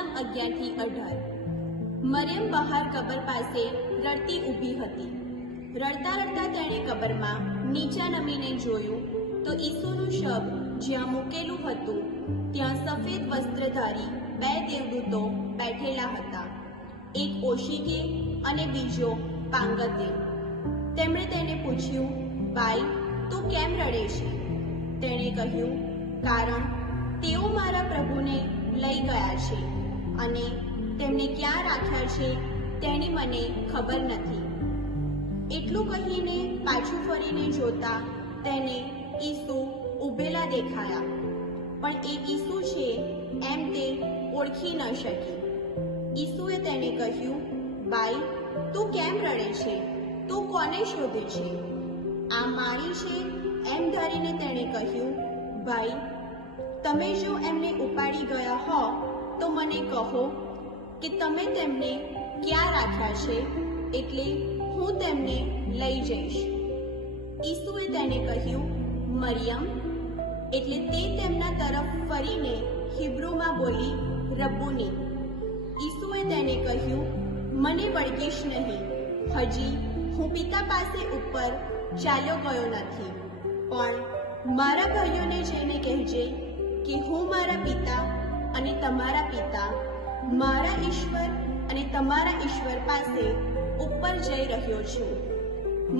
કલમ 11-18। મરિયમ બહાર કબર પાસે રડતી ઊભી હતી। રડતા રડતા તેણે કબરમાં નીચા નમીને જોયું તો ઈસુનું શબ જ્યાં મૂકેલું હતું ત્યાં સફેદ વસ્ત્રધારી બે દેવદૂતો બેઠેલા હતા, એક ઓશિકે અને બીજો પાંગતે। તેમણે તેને પૂછ્યું, ભાઈ, તું કેમ રડે છે? તેણે કહ્યું, કારણ તેઓ મારા પ્રભુને લઈ ગયા છે અને તેમને ક્યાં રાખ્યા છે તેની મને ખબર નથી। એટલું કહીને પાછું ફરીને જોતા તેને ઈસુ ઊભેલા દેખાયા, પણ એ ઈસુ છે એમ તે ઓળખી ન શકી। ઈસુએ તેને કહ્યું, ભાઈ, તું કેમ રડે છે? તું કોને શોધે છે? આ મારી છે એમ ધારીને તેણે કહ્યું, ભાઈ, તમે જો એમને ઉપાડી ગયા હો તો મને કહો કે તમે તેમને ક્યાં રાખ્યા છે, એટલે હું તેમને લઈ જઈશ। ઈસુએ તેને કહ્યું, મરિયમ। એટલે તે તેમના તરફ ફરીને હિબ્રુમાં બોલી, રબ્બુની। ઈસુએ તેને કહ્યું, મને વળગીશ નહીં, હજી હું પિતા પાસે ઉપર ચાલ્યો ગયો નથી, પણ મારા ભાઈઓને જઈને કહેજે કે હું મારા પિતા અને તમારા પિતા, મારા ઈશ્વર અને તમારા ઈશ્વર પાસે ઉપર જઈ રહ્યો છું।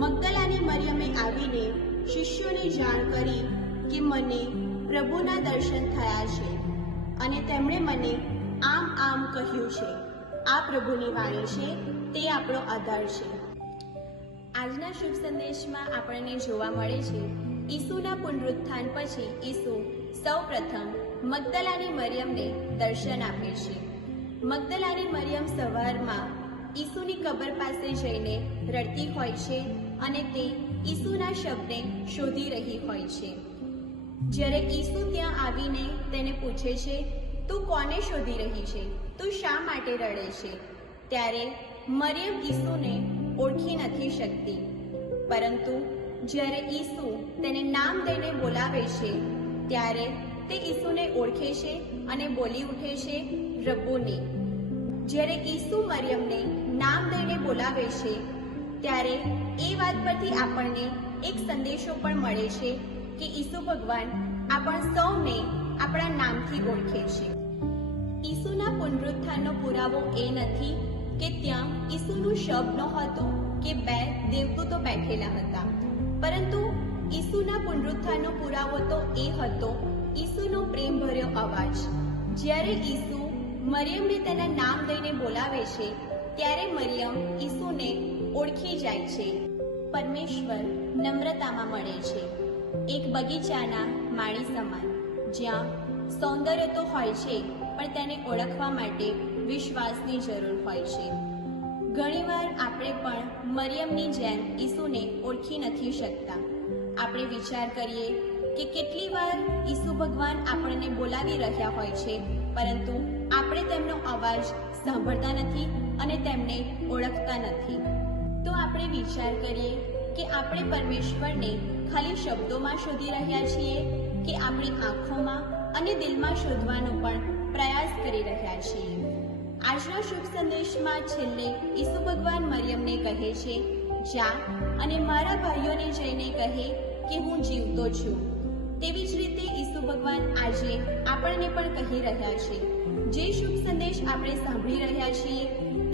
મગદલાની મરિયમે આવીને શિષ્યોને જાણ કરી કે મને પ્રભુના દર્શન થયા છે અને તેમણે મને આમ આમ કહ્યું છે। આ પ્રભુની વાણી છે, તે આપણો આધાર છે। આજના શુભ સંદેશમાં આપણને જોવા મળે છે ઈસુના પુનરુત્થાન પછી ઈસુ સૌપ્રથમ મગદલાની મરિયમને દર્શન આપે છે। મગદલાની મરિયમ સવારમાં ઈસુની કબર પાસે જઈને રડતી હોય છે અને તે ઈસુના શબને શોધી રહી હોય છે। જ્યારે ઈસુ ત્યાં આવીને તેને પૂછે છે, તું કોને શોધી રહી છે? તું શા માટે રડે છે? ત્યારે મરિયમ ઈસુને ઓળખી નથી શકતી, પરંતુ જ્યારે ઈસુ તેને નામ દઈને બોલાવે છે ત્યારે તે ઈસુને ઓળખે છે અને બોલી ઉઠે છે, રબ્બુની। જ્યારે ઈસુ મરિયમને નામ દઈને બોલાવે છે ત્યારે એ વાત પરથી આપણને એક સંદેશો પણ મળે છે કે ઈસુ ભગવાન આપણ સૌને આપણા નામથી ઓળખે છે। ઈસુના પુનરુત્થાનનો પુરાવો એ નથી કે ત્યાં ઈસુનું શબ નહોતું કે બે દેવદૂતો બેઠેલા હતા, પરંતુ ઈસુના પુનરુત્થાનનો પુરાવો તો એ હતો ઈસુનો પ્રેમભર્યો અવાજ। જ્યારે ઈસુ મરિયમને તેના નામ દઈને બોલાવે છે ત્યારે મરિયમ ઈસુને ઓળખી જાય છે। પરમેશ્વર નમ્રતામાં મળે છે, એક બગીચાના માળી સમાન, જ્યાં સૌંદર્ય તો હોય છે પણ તેને ઓળખવા માટે વિશ્વાસની જરૂર હોય છે। ઘણીવાર આપણે પણ મરિયમની જેમ ઈસુને ઓળખી નથી શકતા। આપણે વિચાર કરીએ કે કેટલી વાર ઈસુ ભગવાન આપણને બોલાવી રહ્યા હોય છે, પરંતુ આપણે તેમનો અવાજ સાંભળતા નથી અને તેમને ઓળખતા નથી। તો આપણે વિચાર કરીએ કે આપણે પરમેશ્વરને ખાલી શબ્દોમાં શોધી રહ્યા છીએ કે આપણી આંખોમાં અને દિલમાં શોધવાનો પણ પ્રયાસ કરી રહ્યા છીએ। આજના શુભ સંદેશમાં છેલ્લે ઈસુ ભગવાન મરિયમને કહે છે, જા અને મારા ભાઈઓને જઈને કહે કે હું જીવતો છું। તેવી જ રીતે ઈસુ ભગવાન આજે આપણને પણ કહી રહ્યા છે, જે શુભ સંદેશ આપણે સાંભળી રહ્યા છીએ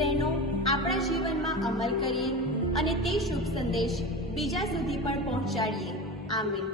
તેનો આપણા જીવનમાં અમલ કરીએ અને તે શુભ સંદેશ બીજા સુધી પણ પહોંચાડીએ। આમીન।